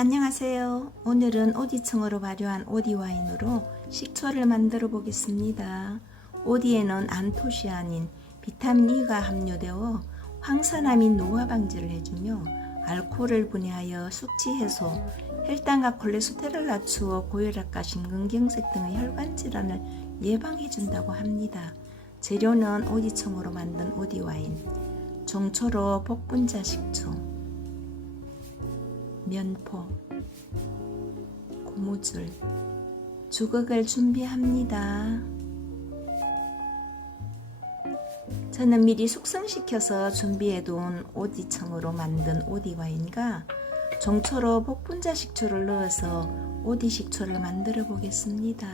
안녕하세요. 오늘은 오디청으로 발효한 오디 와인으로 식초를 만들어 보겠습니다. 오디에는 안토시아닌, 비타민 E가 함유되어 황산화 및 노화 방지를 해주며 알코올을 분해하여 숙취 해소, 혈당과 콜레스테롤 낮추어 고혈압과 심근경색 등의 혈관 질환을 예방해 준다고 합니다. 재료는 오디청으로 만든 오디 와인, 종초로 복분자 식초, 면포, 고무줄, 주걱을 준비합니다. 저는 미리 숙성시켜서 준비해둔 오디청으로 만든 오디 와인과 종초로 복분자 식초를 넣어서 오디 식초를 만들어 보겠습니다.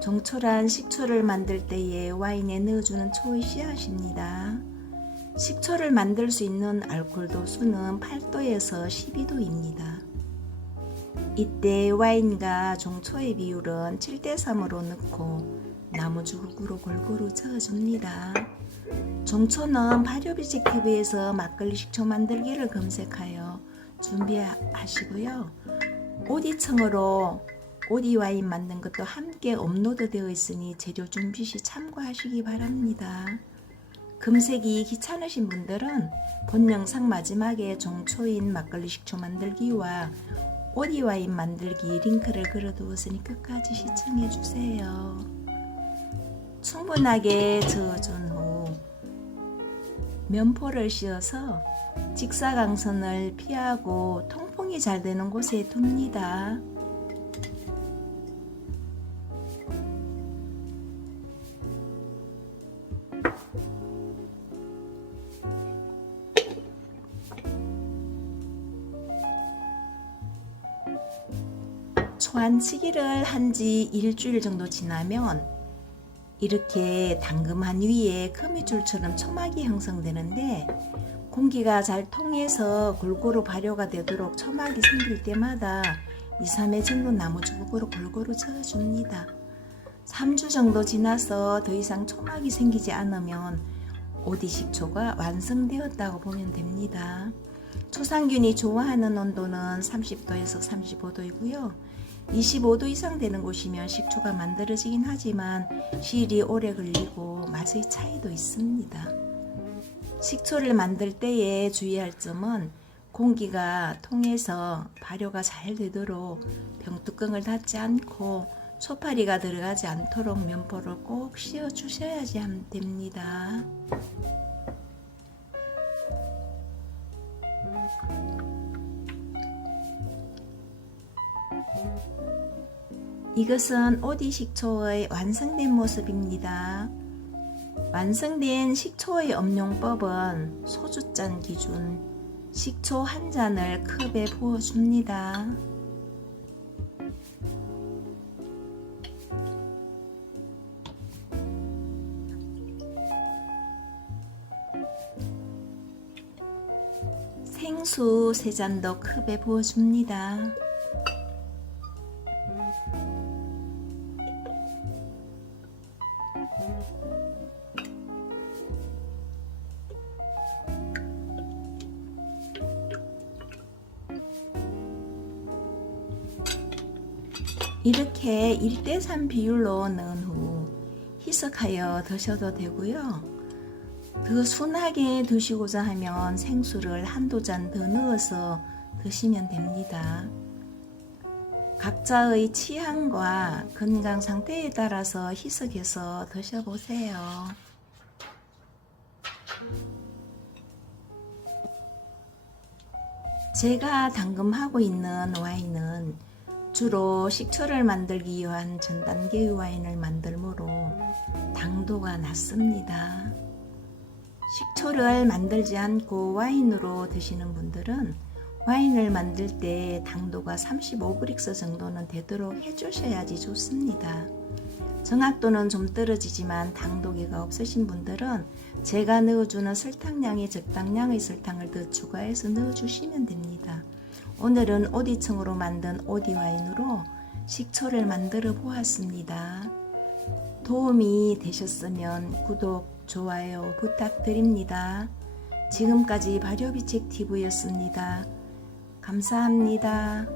종초란 식초를 만들 때에 와인에 넣어주는 초의 씨앗입니다. 식초를 만들 수 있는 알코올 도 수는 8도에서 12도입니다. 이때 와인과 종초의 비율은 7대 3으로 넣고 나무주걱으로 골고루 저어줍니다. 종초는 발효비직 TV에서 막걸리 식초 만들기를 검색하여 준비하시고요. 오디청으로 오디 와인 만든 것도 함께 업로드 되어 있으니 재료 준비 시 참고하시기 바랍니다. 검색이 귀찮으신 분들은 본 영상 마지막에 종초인 막걸리 식초 만들기와 오디 와인 만들기 링크를 걸어두었으니 끝까지 시청해 주세요. 충분하게 저어준 후 면포를 씌워서 직사광선을 피하고 통풍이 잘 되는 곳에 둡니다. 초안치기를 한 지 일주일 정도 지나면 이렇게 담금한 위에 거미줄처럼 초막이 형성되는데 공기가 잘 통해서 골고루 발효가 되도록 초막이 생길 때마다 2, 3회 정도 나무주걱으로 골고루 저어줍니다. 3주 정도 지나서 더 이상 초막이 생기지 않으면 오디식초가 완성되었다고 보면 됩니다. 초상균이 좋아하는 온도는 30도에서 35도이고요. 25도 이상 되는 곳이면 식초가 만들어지긴 하지만 시일이 오래 걸리고 맛의 차이도 있습니다. 식초를 만들 때에 주의할 점은 공기가 통해서 발효가 잘 되도록 병뚜껑을 닫지 않고 초파리가 들어가지 않도록 면포를 꼭 씌워 주셔야지 됩니다. 이것은 오디 식초의 완성된 모습입니다. 완성된 식초의 음용법은 소주잔 기준 식초 한 잔을 컵에 부어줍니다. 생수 세 잔도 컵에 부어줍니다. 이렇게 1대3 비율로 넣은 후 희석하여 드셔도 되고요. 더 순하게 드시고자 하면 생수를 한두 잔 더 넣어서 드시면 됩니다. 각자의 취향과 건강 상태에 따라서 희석해서 드셔보세요. 제가 당금 하고 있는 와인은 주로 식초를 만들기 위한 전 단계의 와인을 만들므로 당도가 낮습니다. 식초를 만들지 않고 와인으로 드시는 분들은 와인을 만들 때 당도가 35브릭스 정도는 되도록 해주셔야지 좋습니다. 정확도는 좀 떨어지지만 당도계가 없으신 분들은 제가 넣어주는 설탕량의 적당량의 설탕을 더 추가해서 넣어주시면 됩니다. 오늘은 오디청으로 만든 오디 와인으로 식초를 만들어 보았습니다. 도움이 되셨으면 구독, 좋아요 부탁드립니다. 지금까지 발효비책 TV였습니다. 감사합니다.